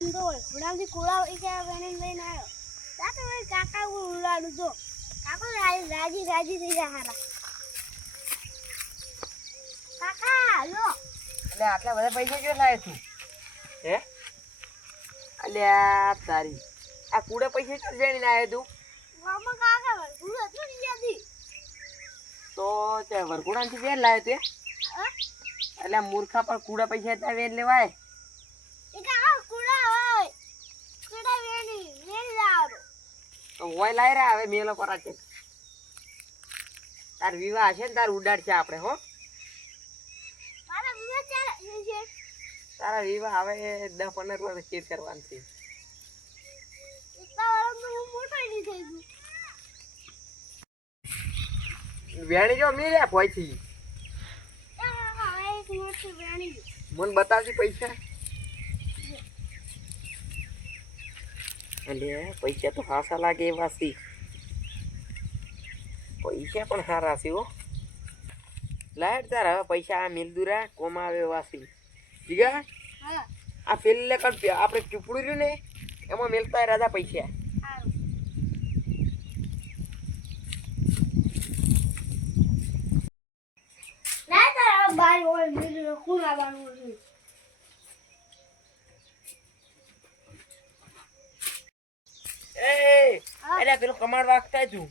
ગુલામથી કોળા પૈસા લઈને આવ્યો તાતો કાકા ઉલાડું જો કાકા રાજી રાજી થઈ જાય હારા કાકા લો એટલે આટલા બધા પૈસા ક્યાં લાવે તું હે અલ્યા તારી આ કુડા પૈસા ક્યાં જઈને આવ્યો તું મામા કાકા વરકુડ હતું ને યાદી તો તે વરકુડાથી વેર લાવ્યો તે એટલે મૂર્ખા પર કુડા પૈસા ત્યાં વેર લેવાય એ કાકા કુડા હોય કુડા વેણી લાવો તો હોય લાવી રહ્યા હવે મેલો કરા છે તાર વિવાહ છે ને તાર ઉડાડ છે આપણે હો મારા વિવાહ ચાલે છે તારા વિવાહ હવે 10-15 વર્ષ કેદ કરવાનું છે એટલા વર્ષ હું મોટો નહીં થઈ ગયો વેણી જો મીર્યા ભોયથી એક મોટી વેણી મને બતાવજી પૈસા એટલે પૈસા તો હાસા લાગે એવા છે પૈસા પણ સારા છે હો લાઈટ તાર હવે પૈસા આ મિલદુરા કોમ આવે એવા છે ઠીક હા આ પેલે આપણે ચૂપડું રહ્યું ને એમાં મેલતા રાજા પૈસા બાર હોય મેં કુલા બાનું છે એ અરે પેલો કમાડ વાગતા છું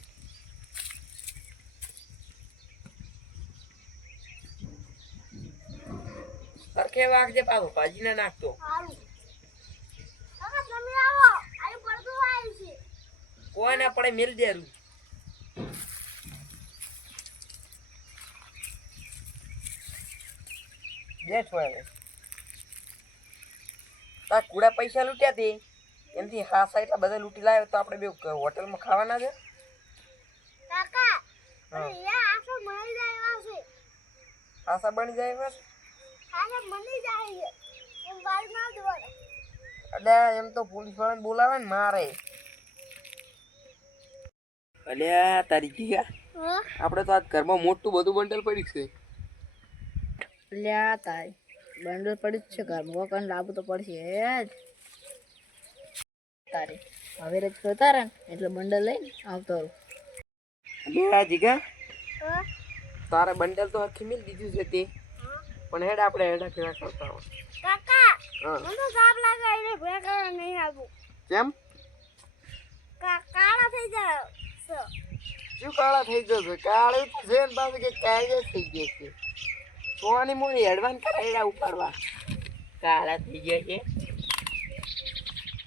સરખે વાગજે પાછો ભાજી ના નાખતો સારું કાકા તમે આવો આ પડતું આવી છે કોઈ ના પડે મેલ દેરું બેઠ હોય તા કુડા પૈસા લૂટ્યા તે એમથી હા સાઈડ બધા લૂંટી લાવ્યો તો આપણે બે હોટલમાં ખાવાના છે કાકા અરે યાર આસો મળી જાય છે ખાસા બની જાય બસ આને મળી જાય એમ બાર ના દોડે એટલે એમ તો પોલીસ વાળાને બોલાવે ને મારે અલ્યા તારી જીગા આપણે તો આજ ઘરમાં મોટું બધું બંડલ પડ્યું છે લ્યા તારી બંડલ પડી જ છે ઘરમાં કોકને લાવવું તો પડશે જ તારી હવે રજ કરતા રહે એટલે બંડલ લઈને આવતો રહું અલ્યા જીગા તારે બંડલ તો આખી મિલ દીધું છે તે પણ હેડ આપણે હેડા ફેરા કરતા હોય કાકા હા મને સાપ લાગે એટલે ભેગા નહીં આવું કેમ કાળા થઈ જાય શું કાળા થઈ જશે કાળું તો છે ને પાછું કે કાળિયા થઈ ગયા છે સોની મોની એડવાન્સ કરાવ્યા ઉપાડવા કાળા થઈ ગયા છે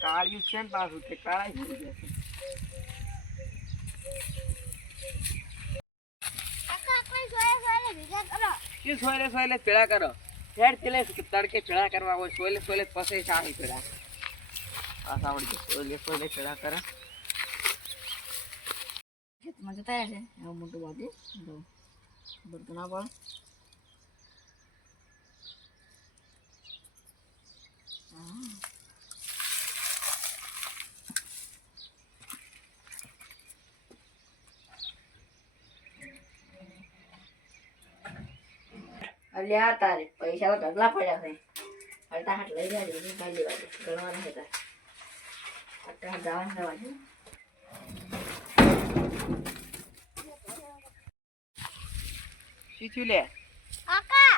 કાળિયું છે ને પાછું કે કાળા થઈ ગયા છે કાકા કોઈ સોય ભેગા કરો શું સોયલે પેલા કરો હેડ પેલે તડકે ચડા કરવા હોય સોયલે પછી સારી પેલા આ સાવડી સોયલે ચડા કરે ખેતમાં જતા રહે છે એવું મોટું બાજુ ખબર તો ના પડે અલ્યા તારે પૈસા તો ઢગલા પડ્યા છે હલતા હાથ લઈ જાય ભાઈ લેવા દે ગણવાના હતા અત્યારે જવાનું જવા છે શું લે કાકા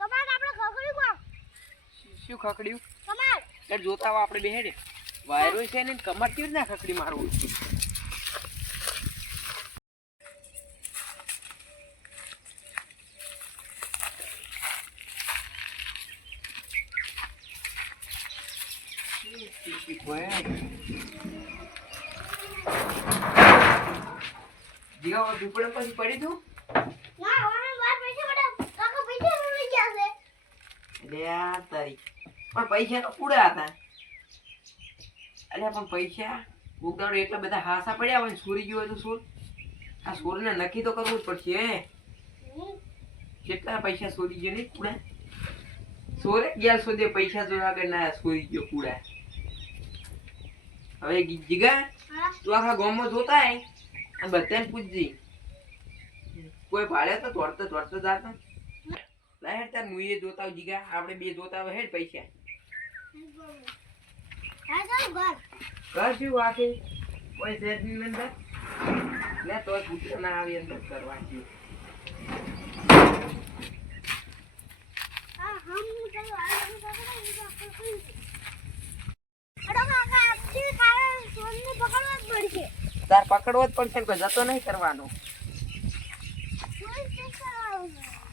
કમાડ આપણે ખખડી કો શું ખકડ્યું કમાડ એટલે જોતા આવો આપણે બેહેડે વાયરો છે ને કમર કેવી ના ખકડી મારવું જીગા ઝૂંપડે પછી પડી તું ના ઓને વાર પૈસા બડા કાકા પૈસા લઈ ગયા છે અલ્યા તારી પણ પૈસા તો પૂરા હતા અલ્યા પણ પૈસા ઉગદાડો એટલા બધા હાસા પડ્યા હોય સુરી ગયો હોય તો સુર આ સુરને નક્કી તો કરવું જ પડશે કેટલા પૈસા સોરી ગયો નહીં પૂરા સોરે ગયા સુધી પૈસા જો આગળ ના સોરી ગયો પૂરા હવે જીગા તું આખા ગામમાં જોતા હે અને બધાને પૂછજી કોઈ ભાડે તો તોડતો જાતો લા હેડ તાર મુઈએ જોતા જીગા આપણે બે જોતા હેડ પૈસા ઘર કરશું વાકે કોઈ શેડની અંદર લે તો કૂતરા ના આવી અંદર કરવાની હા હમ ચલો આ કાકા આપતી કાળા સોનને પકડવા જ પડશે તાર પકડવો જ પડશે ને કોઈ જતો નહીં કરવાનો કોઈ શું કરાવવાનું